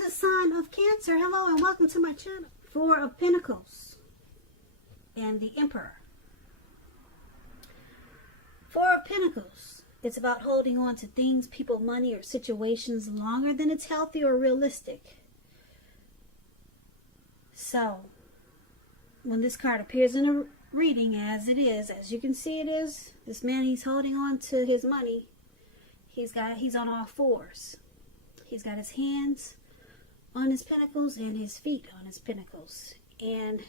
the sign of Cancer. Hello and welcome to my channel. Four of Pentacles and the Emperor. Four of Pentacles. It's about holding on to things, people, money, or situations longer than it's healthy or realistic. So, when this card appears in a reading, as it is, as you can see it is, this man, he's holding on to his money. He's on all fours. He's got his hands on his pentacles and his feet on his pentacles. And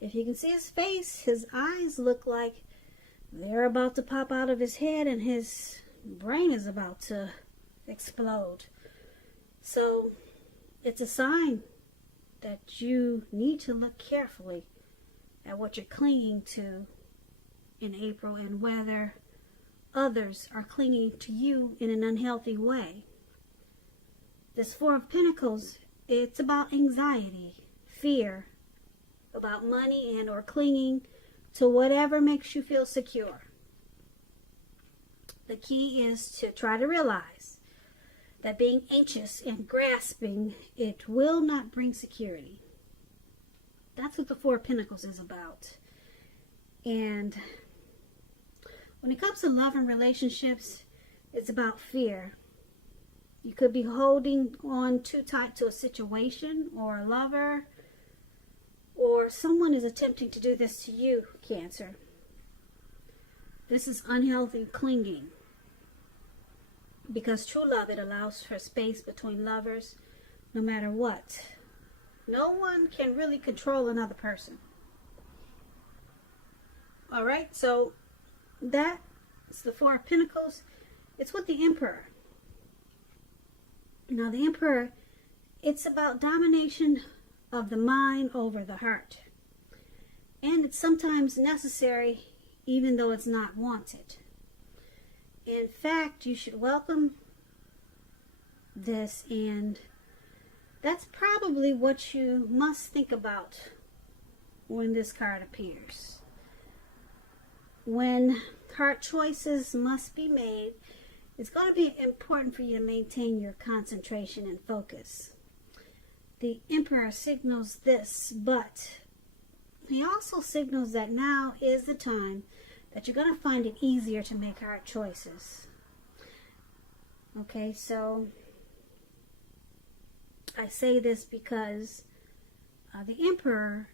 if you can see his face, his eyes look like they're about to pop out of his head and his brain is about to explode. So it's a sign that you need to look carefully at what you're clinging to in April and whether others are clinging to you in an unhealthy way. This Four of Pentacles, it's about anxiety, fear, about money and or clinging to whatever makes you feel secure. The key is to try to realize that being anxious and grasping, it will not bring security. That's what the Four of Pentacles is about. And when it comes to love and relationships, it's about fear. You could be holding on too tight to a situation or a lover, or someone is attempting to do this to you, Cancer. This is unhealthy clinging. Because true love, it allows for space between lovers no matter what. No one can really control another person. Alright, so that's the Four of Pentacles. It's with the Emperor. Now the Emperor, it's about domination of the mind over the heart. And it's sometimes necessary even though it's not wanted. In fact, you should welcome this, and that's probably what you must think about when this card appears. When hard choices must be made, it's going to be important for you to maintain your concentration and focus. The Emperor signals this, but he also signals that now is the time that you're going to find it easier to make hard choices. Okay, so I say this because the Emperor,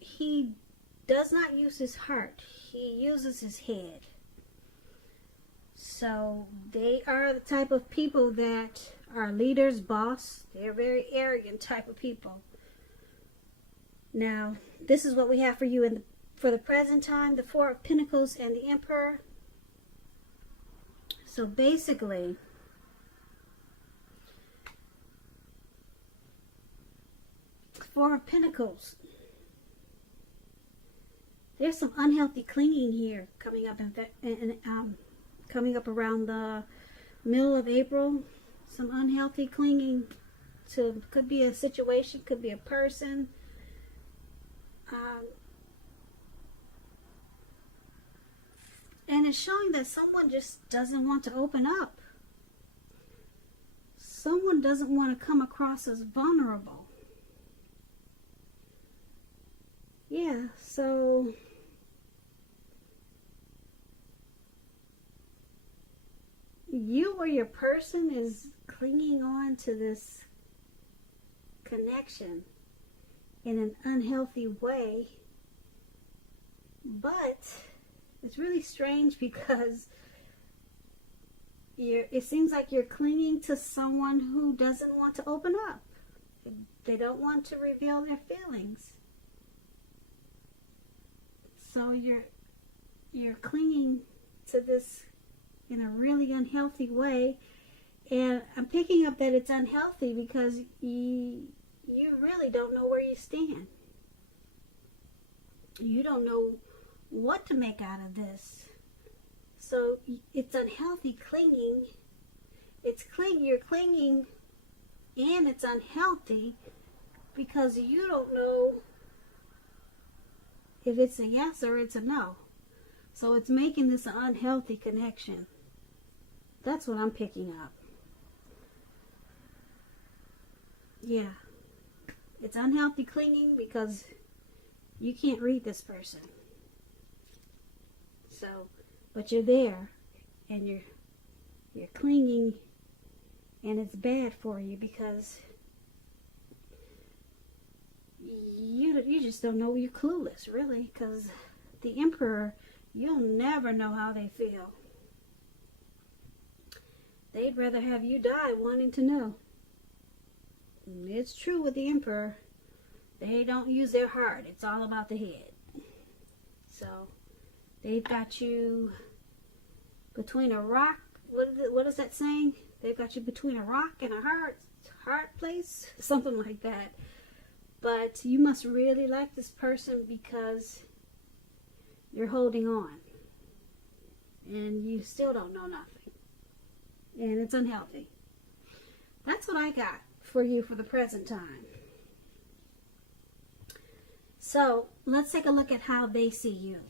he does not use his heart. He uses his head. So they are the type of people that are leaders, boss. They're very arrogant type of people. Now, this is what we have for you for the present time, the Four of Pentacles and the Emperor. So basically, Four of Pentacles, there's some unhealthy clinging here coming up coming up around the middle of April. Some unhealthy clinging to, could be a situation, could be a person. And it's showing that someone just doesn't want to open up. Someone doesn't want to come across as vulnerable. Yeah, so you or your person is clinging on to this connection in an unhealthy way. But it's really strange because it seems like you're clinging to someone who doesn't want to open up. They don't want to reveal their feelings. So you're clinging to this in a really unhealthy way. And I'm picking up that it's unhealthy because you really don't know where you stand. You don't know what to make out of this. So it's unhealthy clinging. You're clinging and it's unhealthy because you don't know if it's a yes or it's a no. So it's making this an unhealthy connection. That's what I'm picking up. Yeah. It's unhealthy clinging because you can't read this person. So, but you're there and you're clinging, and it's bad for you because you just don't know. You're clueless, really, because the Emperor, you'll never know how they feel. They'd rather have you die wanting to know. It's true with the Emperor. They don't use their heart. It's all about the head. So they've got you between a rock. What is that saying? They've got you between a rock and a hard place, something like that. But you must really like this person because you're holding on, and you still don't know nothing, and it's unhealthy. That's what I got for you for the present time. So let's take a look at how they see you,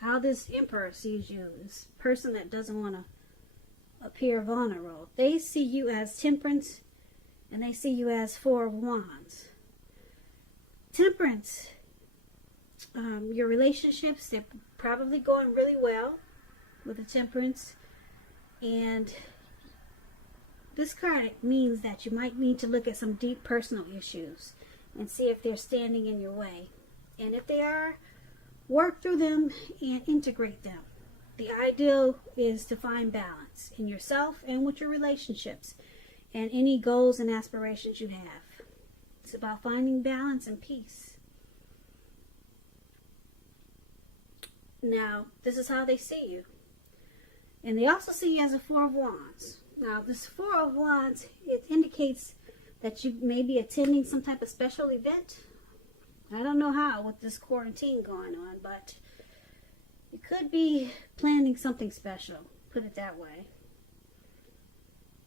how this Emperor sees you, this person that doesn't want to appear vulnerable. They see you as Temperance, and they see you as Four of Wands. Temperance, your relationships, they're probably going really well with the Temperance, and this card means that you might need to look at some deep personal issues and see if they're standing in your way. And if they are, work through them and integrate them. The ideal is to find balance in yourself and with your relationships and any goals and aspirations you have. It's about finding balance and peace. Now, this is how they see you. And they also see you as a Four of Wands. Now, this Four of Wands, it indicates that you may be attending some type of special event. I don't know how with this quarantine going on, but you could be planning something special, put it that way.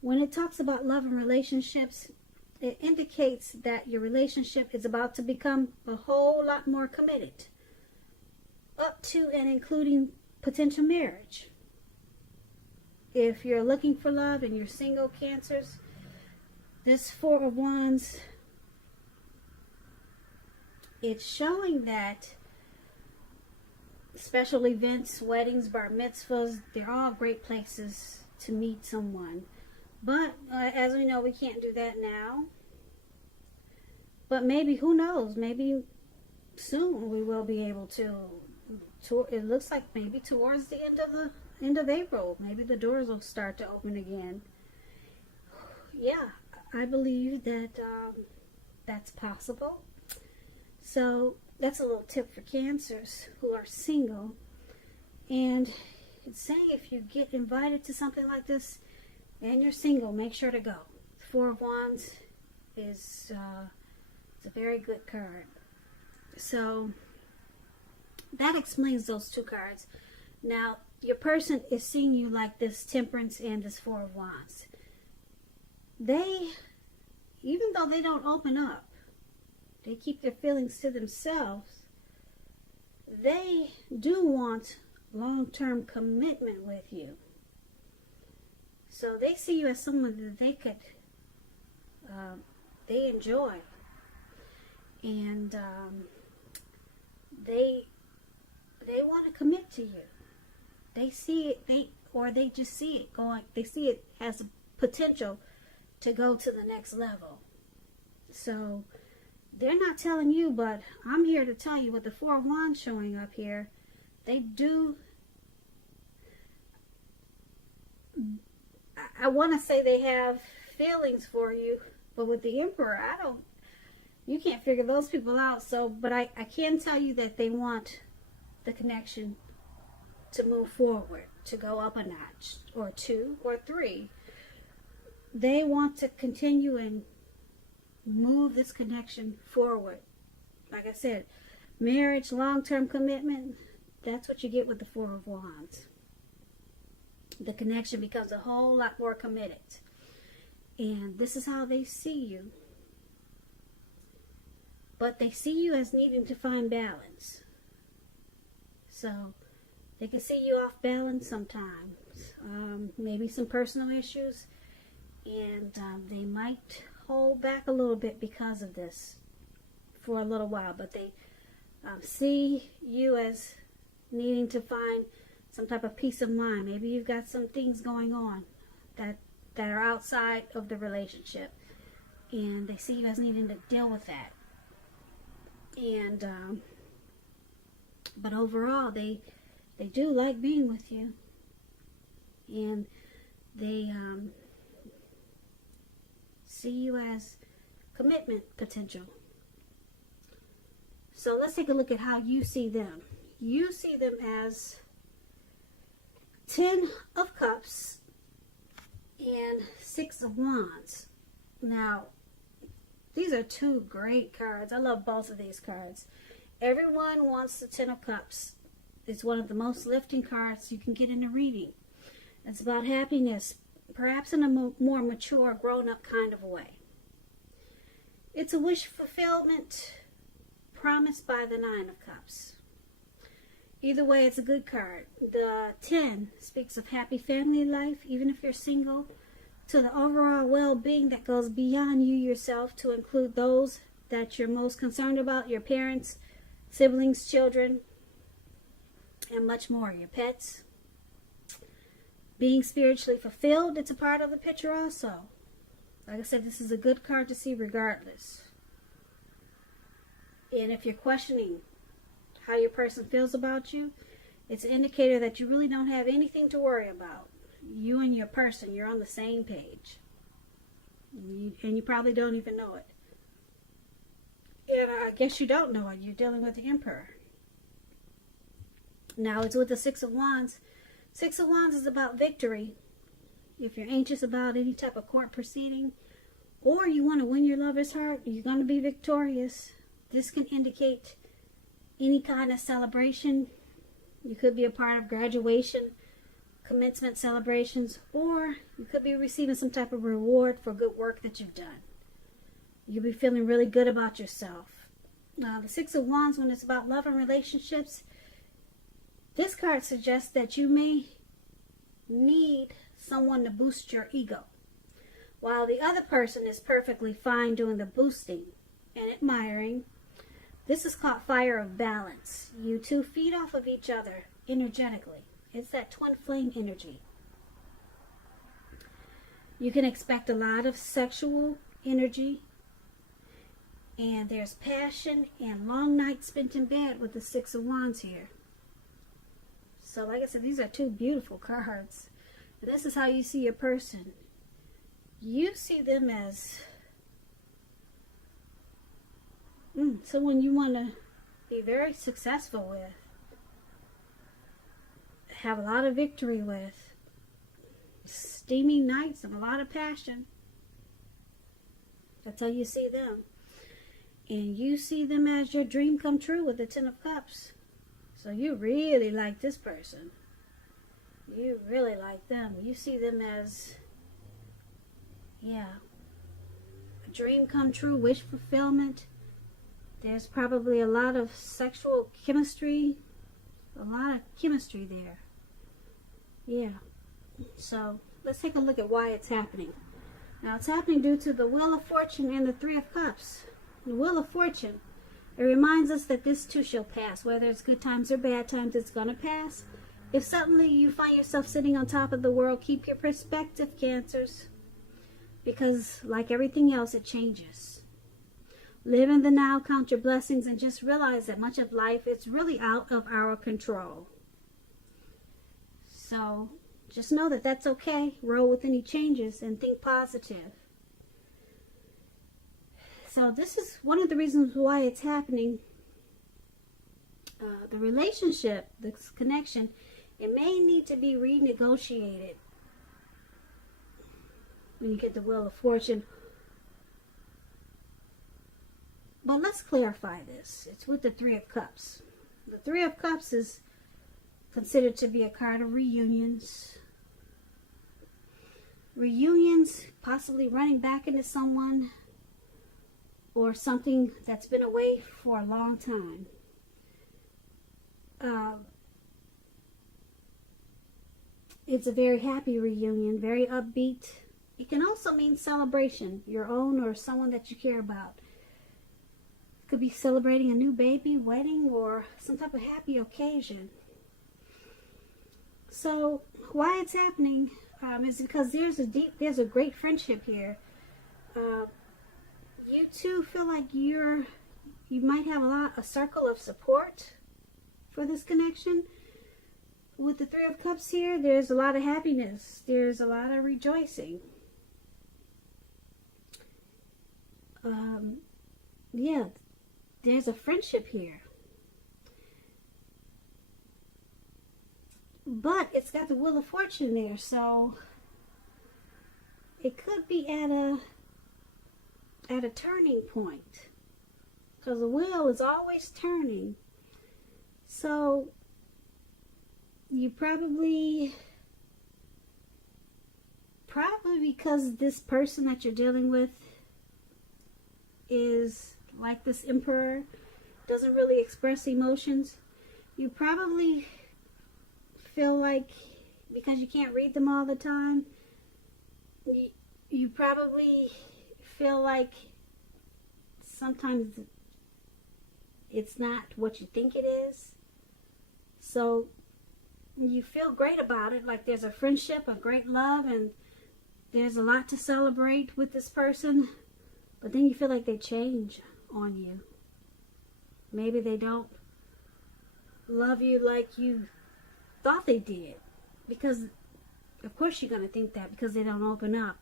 When it talks about love and relationships, it indicates that your relationship is about to become a whole lot more committed, up to and including potential marriage. If you're looking for love and you're single, Cancers, this Four of Wands, it's showing that special events, weddings, bar mitzvahs, they're all great places to meet someone. But as we know, we can't do that now. But maybe, who knows, maybe soon we will be able to. It looks like maybe towards the end of April, maybe the doors will start to open again. Yeah, I believe that that's possible. So that's a little tip for Cancers who are single. And it's saying if you get invited to something like this and you're single, make sure to go. Four of Wands is it's a very good card. So that explains those two cards. Now, your person is seeing you like this Temperance and this Four of Wands. They, even though they don't open up, they keep their feelings to themselves, they do want long-term commitment with you. So they see you as someone that they enjoy, and they want to commit to you. They see it, they just see it going. They see it as a potential to go to the next level. So they're not telling you, but I'm here to tell you with the Four of Wands showing up here, they do. I want to say they have feelings for you, but with the Emperor, you can't figure those people out. So, but I can tell you that they want the connection to move forward, to go up a notch, or two, or three. They want to continue and move this connection forward. Like I said, marriage, long-term commitment, that's what you get with the Four of Wands. The connection becomes a whole lot more committed. And this is how they see you. But they see you as needing to find balance. So they can see you off balance sometimes. Maybe some personal issues. And they might hold back a little bit because of this for a little while, but they see you as needing to find some type of peace of mind. Maybe you've got some things going on that are outside of the relationship, and they see you as needing to deal with that. And but overall, they do like being with you, and they see you as commitment potential. So let's take a look at how you see them. You see them as 10 of Cups and 6 of Wands. Now, these are two great cards. I love both of these cards. Everyone wants the 10 of Cups. It's one of the most lifting cards you can get in a reading. It's about happiness, perhaps in a more mature, grown-up kind of way. It's a wish fulfillment promised by the 9 of Cups. Either way, it's a good card. The 10 speaks of happy family life, even if you're single, to the overall well-being that goes beyond you yourself, to include those that you're most concerned about, your parents, siblings, children, and much more, your pets. Being spiritually fulfilled, it's a part of the picture also. Like I said, this is a good card to see regardless. And if you're questioning how your person feels about you, it's an indicator that you really don't have anything to worry about. You and your person, you're on the same page. And you probably don't even know it. And I guess you don't know it. You're dealing with the Emperor. Now it's with the 6 of Wands. 6 of Wands is about victory. If you're anxious about any type of court proceeding, or you want to win your lover's heart, you're going to be victorious. This can indicate any kind of celebration. You could be a part of graduation, commencement celebrations, or you could be receiving some type of reward for good work that you've done. You'll be feeling really good about yourself. The 6 of Wands, when it's about love and relationships, this card suggests that you may need someone to boost your ego, while the other person is perfectly fine doing the boosting and admiring. This is called fire of balance. You two feed off of each other energetically. It's that twin flame energy. You can expect a lot of sexual energy, and there's passion and long nights spent in bed with the 6 of Wands here. So like I said, these are two beautiful cards. And this is how you see your person. You see them as someone you want to be very successful with, have a lot of victory with, steamy nights and a lot of passion. That's how you see them. And you see them as your dream come true with the 10 of Cups. So you really like this person. You really like them. You see them as, a dream come true, wish fulfillment. There's probably a lot of sexual chemistry, a lot of chemistry there. Yeah. So let's take a look at why it's happening. Now it's happening due to the Wheel of Fortune and the 3 of Cups. The Wheel of Fortune, it reminds us that this too shall pass. Whether it's good times or bad times, it's going to pass. If suddenly you find yourself sitting on top of the world, keep your perspective, Cancers. Because like everything else, it changes. Live in the now, count your blessings, and just realize that much of life is really out of our control. So just know that that's okay. Roll with any changes and think positive. So this is one of the reasons why it's happening. The relationship, this connection, it may need to be renegotiated when you get the Wheel of Fortune. But let's clarify this. It's with the 3 of Cups. The 3 of Cups is considered to be a card of reunions. Reunions, possibly running back into someone or something that's been away for a long time. It's a very happy reunion, very upbeat, It can also mean celebration, your own or someone that you care about. It could be celebrating a new baby, wedding, or some type of happy occasion. So why it's happening is because there's a great friendship here. You two feel like you might have a circle of support for this connection. With the Three of Cups here, there's a lot of happiness. There's a lot of rejoicing. Yeah, there's a friendship here. But it's got the Wheel of Fortune there, so it could be at a turning point. Because the wheel is always turning. So you probably because this person that you're dealing with is like this Emperor, doesn't really express emotions, you probably feel like, because you can't read them all the time, you probably feel like sometimes it's not what you think it is. So you feel great about it, like there's a friendship, a great love, and there's a lot to celebrate with this person. But then you feel like they change on you. Maybe they don't love you like you thought they did. Because, of course, you're going to think that because they don't open up.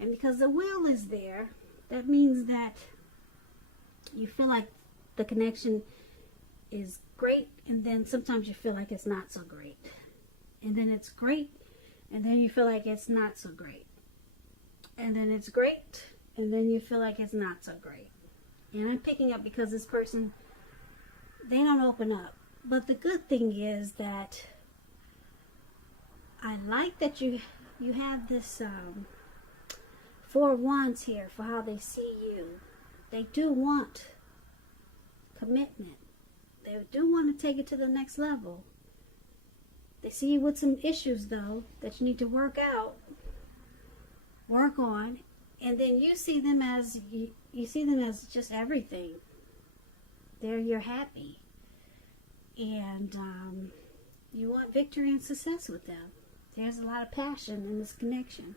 And because the wheel is there, that means that you feel like the connection is great, and then sometimes you feel like it's not so great. And then it's great, and then you feel like it's not so great. And then it's great, and then you feel like it's not so great. And I'm picking up because this person, they don't open up. But the good thing is that I like that you have this Four of Wands here for how they see you. They do want commitment. They do want to take it to the next level. They see you with some issues, though, that you need to work on, and then you see them as just everything. You're happy, and you want victory and success with them. There's a lot of passion in this connection.